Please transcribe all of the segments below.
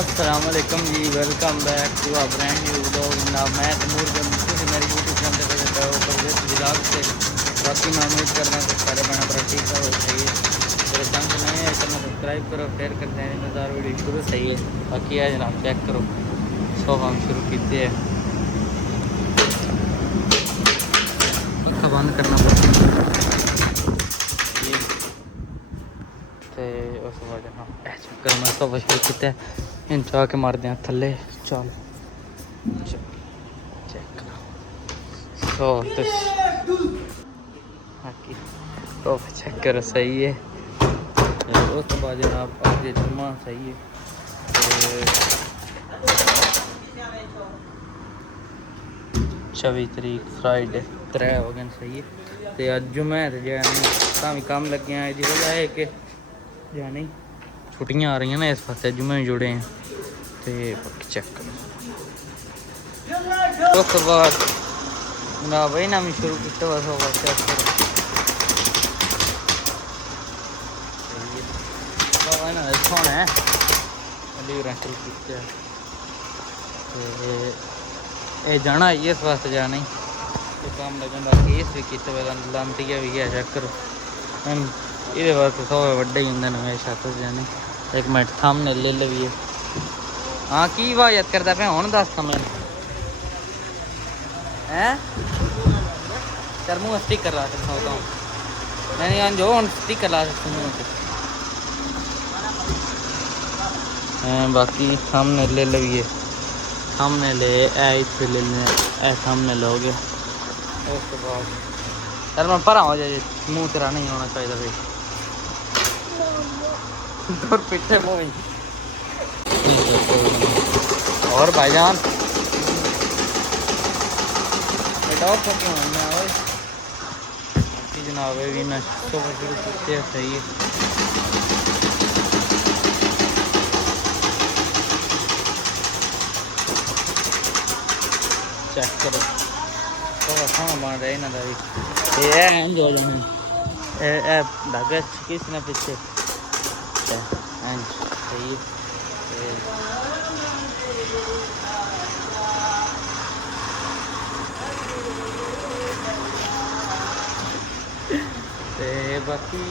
السلام علیکم جی، ویلکم بیک ٹو ا برانڈ نیو ولاگ جناب. میں تیمور جمشید میرے یوٹیوب چینل پہ دیتا ہوں پردیش ولاگ سے. باقی میں امید کرنا کہ سارے بنا پر ٹھیک ہے اور صحیح ہے. میرے چینل کو نئے ہے چینل سبسکرائب کرو، شیئر کر دیں. انتظار ویڈیو شروع صحیح ہے. باقی ہے جناب چیک کرو سو ہم شروع کیتے ہیں. پنکھا بند کرنا پڑتا اس وجہ چکر میں سب شروع کیتے ان چاہ کے مار دیا تھلے. چل چیک کرو باقی تو چیک کرو صحیح ہے. اس کے بعد جناب آج جمعہ صحیح ہے. 26 تاریخ فرائیڈے 3 ہو گئے صحیح ہے. تو اج جمعہ ہے تو کام لگے ہیں. یہ وجہ ہے کہ یعنی چھٹیاں آ رہی ہیں نا اس واسطے جمعے جڑے ہیں. تو باقی چیک کرو اس کے بعد جناب بھائی نام شروع کیا بس ہو چیک کرو سونا ہے شروع کیا. یہ جانا آئی اس واسطے جانا ہی یہ کام لگن باقی اس بھی کیتے لانتی بھی ہے چیک کرو. یہ واسطے سو وڈے ہی ہوں ہمیشہ تو جانے. ایک منٹ تھم نے لے لو بھی ہے. ہاں کی حفاظت کرتا پہ ہوں دس کمے سر منہ اسٹیکر لا سکتا ہوتا ہوں نہیں جو اسٹیکر لا سکتا ہوں منہ باقی سامنے لے لویے سامنے لے پہ لے لیں سامنے لو گے. اس کے بعد سر میں پرا ہو جائے منہ تیرا نہیں ہونا چاہیے بھائی دور پیچھے منہ. اور بھائی جان جناب بھی میں شروع کیتے صحیح ہے. چیک کرو کھانا بن رہا یہاں کا بھی یہ دھاگا کس نے پیچھے صحیح باقی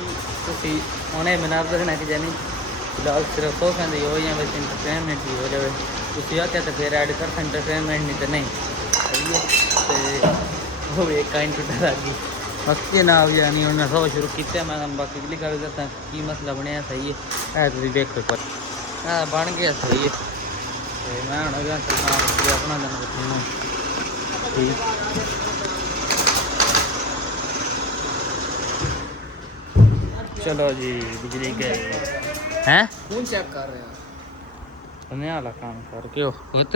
تھی انہیں مناب دسنا کہ جانی فی الحال صرف سو کھانے ہو یا بس انٹرٹینمنٹ بھی ہو جائے. تھی آخیا تو پھر ایڈ کر انٹرٹینمنٹ نہیں تو نہیں صحیح ہے. وہ بھی ایک ٹوٹا لگ گئی باقی جناب یعنی انہیں سو شروع کیا. میں باقی بھی گل کرتا کی مسئلہ بنیا صحیح ہے. تھی دیکھو بن گیا صحیح ہے. میں ہوں اپنا دن ٹھیک چلو جی بجلی گئے ہیں خون چیک کر رہے ہیں والا کام کر کے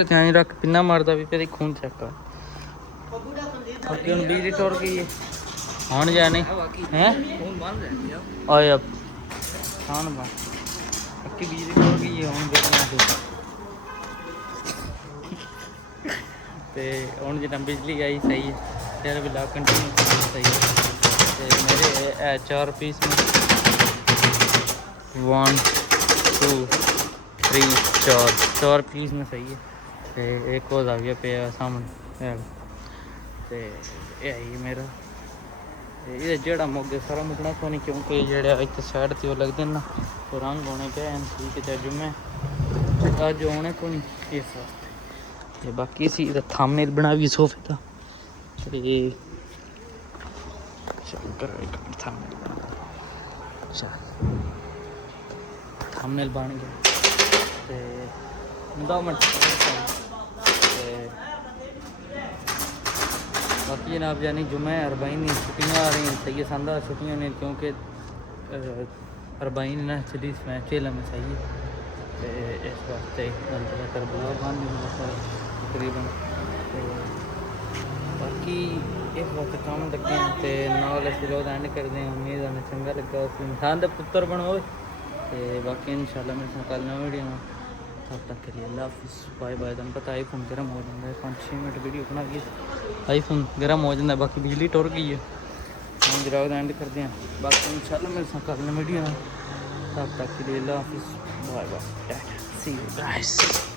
دھیان رکھ پنا مارتا بھی پہ خون چیک کر بجلی ٹور گئی ہے ہوں جانی آیا خان بن پکی بجلی ٹور گئی ہے ہوں ہوں جنا بجلی آئی صحیح ہے. پھر بھی لا کنٹینیو صحیح ہے. میرے 4 پیس میں 1 2 3 4 پیس میں صحیح ہے. ایک اور آ پہ سامنے یہ آئی میرا یہ جڑا موگے سارا مکنا کو نہیں کیونکہ جڑے اتنے سائڈ سے وہ لگتے ہیں نا تو رنگ ہونے پہ ٹھیک ہے. جمعے اج ہونے کو نہیں اس واسطے. باقی اسی تھم نیل بنا بھی سوفے کا تھم نیل بن گیا 2 منٹ. باقی جناب یعنی جمعہ اربعین چھٹیاں آ رہی ہیں صحیح ہے. شاندار چھٹیاں نے کیونکہ اربعین نہ چلی میں چیلا میں صحیح ہے. اس واسطے کربلا بند تقریباً باقی اس وقت کام لگے ہیں تو نال ویلوگ اینڈ کرتے ہیں. امید آنے چنگا لگا اس انسان کا پتر بنو. باقی ان شاء اللہ میرے ساتھ کل نہ ویڈیو میں تب تک کے لیے اللہ حافظ بائے بائے. تمہیں پتہ آئی فون گرم ہو جاتا ہے 5-6 منٹ ویڈیو بنا کے آئی فون گرم ہو جاتا ہے. باقی بجلی ٹر گئی ہے ہم جراؤ اینڈ کرتے ہیں. باقی ان شاء اللہ میرے ساتھ کل نہ ویڈیو تب تک کے لیے اللہ حافظ بائے بائے. see you guys.